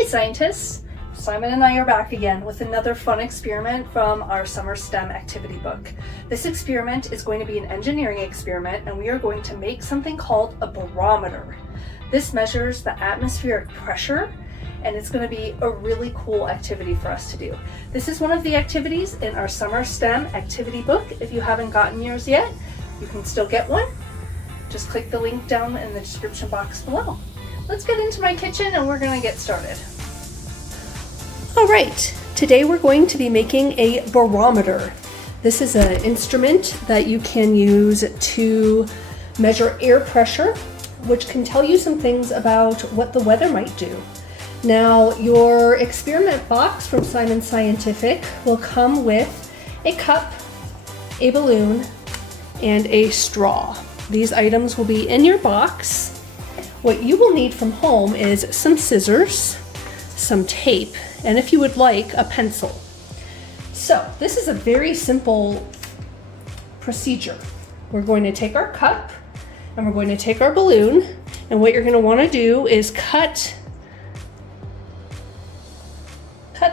Hi scientists! Simon and I are back again with another fun experiment from our summer STEM activity book. This experiment is going to be an engineering experiment, and we are going to make something called a barometer. This measures the atmospheric pressure, and it's going to be a really cool activity for us to do. This is one of the activities in our summer STEM activity book. If you haven't gotten yours yet, you can still get one. Just click the link down in the description box below. Let's get into my kitchen and we're going to get started. All right, today we're going to be making a barometer. This is an instrument that you can use to measure air pressure, which can tell you some things about what the weather might do. Now, your experiment box from Simon Scientific will come with a cup, a balloon, and a straw. These items will be in your box. What you will need from home is some scissors, some tape, and if you would like, a pencil. So this is a very simple procedure. We're going to take our cup and we're going to take our balloon, and what you're going to want to do is cut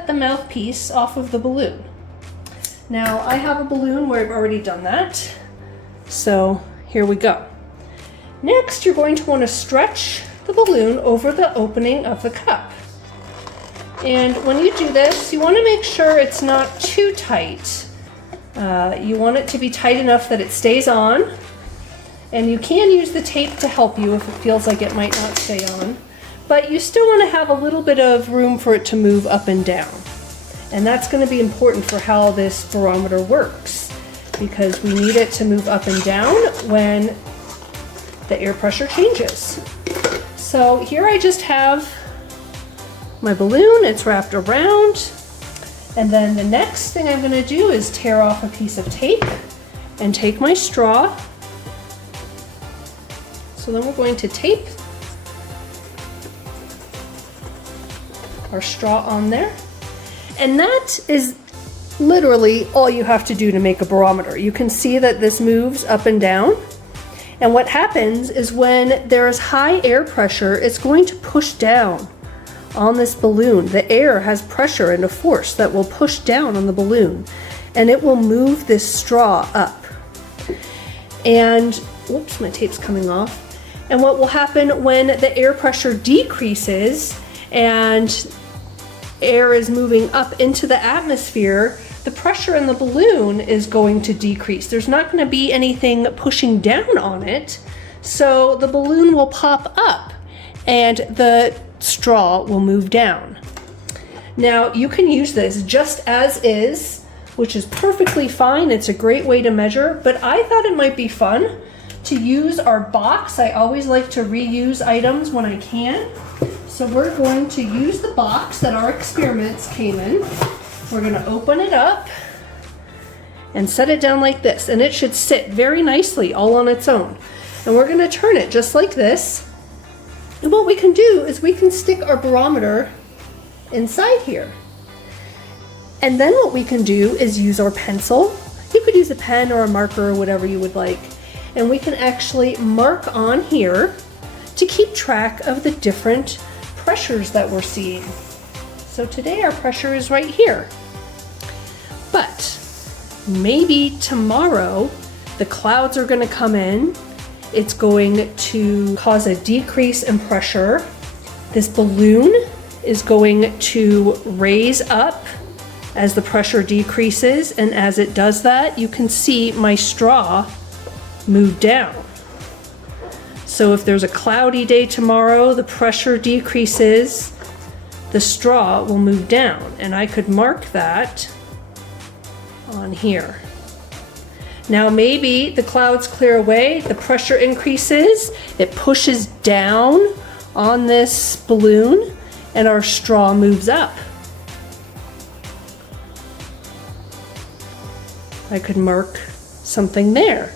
the mouthpiece off of the balloon. Now I have a balloon where I've already done that, so here we go. Next, you're going to want to stretch the balloon over the opening of the cup. And when you do this, you want to make sure it's not too tight. You want it to be tight enough that it stays on. And you can use the tape to help you if it feels like it might not stay on. But you still want to have a little bit of room for it to move up and down. And that's going to be important for how this barometer works, because we need it to move up and down when the air pressure changes. So here I just have my balloon, it's wrapped around, and then the next thing I'm going to do is tear off a piece of tape and take my straw. So then we're going to tape our straw on there, and that is literally all you have to do to make a barometer. You can see that this moves up and down. And what happens is when there is high air pressure, it's going to push down on this balloon. The air has pressure and a force that will push down on the balloon, and it will move this straw up. And, whoops, my tape's coming off. And what will happen when the air pressure decreases and air is moving up into the atmosphere, the pressure in the balloon is going to decrease. There's not going to be anything pushing down on it, so the balloon will pop up and the straw will move down. Now, you can use this just as is, which is perfectly fine. It's a great way to measure, but I thought it might be fun to use our box. I always like to reuse items when I can. So we're going to use the box that our experiments came in. We're going to open it up and set it down like this, and it should sit very nicely all on its own. And we're going to turn it just like this. And what we can do is we can stick our barometer inside here. And then what we can do is use our pencil. You could use a pen or a marker or whatever you would like. And we can actually mark on here to keep track of the different pressures that we're seeing. So today our pressure is right here. But maybe tomorrow the clouds are going to come in. It's going to cause a decrease in pressure. This balloon is going to raise up as the pressure decreases, and as it does that, you can see my straw move down. So if there's a cloudy day tomorrow, the pressure decreases, the straw will move down, and I could mark that on here. Now maybe the clouds clear away, the pressure increases, it pushes down on this balloon, and our straw moves up. I could mark something there.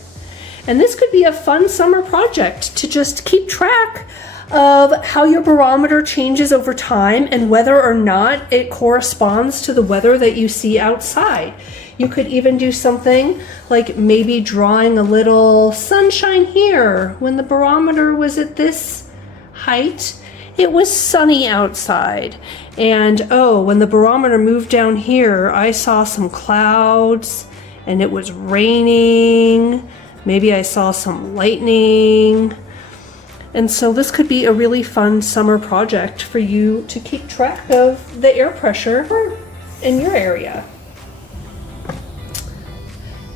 And this could be a fun summer project to just keep track of how your barometer changes over time and whether or not it corresponds to the weather that you see outside. You could even do something like maybe drawing a little sunshine here when the barometer was at this height, it was sunny outside. And oh, when the barometer moved down here, I saw some clouds and it was raining. Maybe I saw some lightning. And so this could be a really fun summer project for you to keep track of the air pressure in your area.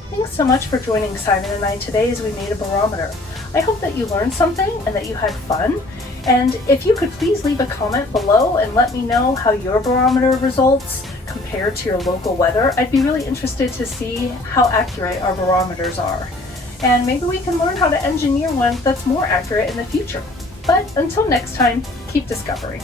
Thanks so much for joining Simon and I today as we made a barometer. I hope that you learned something and that you had fun. And if you could please leave a comment below and let me know how your barometer results compare to your local weather. I'd be really interested to see how accurate our barometers are. And maybe we can learn how to engineer one that's more accurate in the future. But until next time, keep discovering.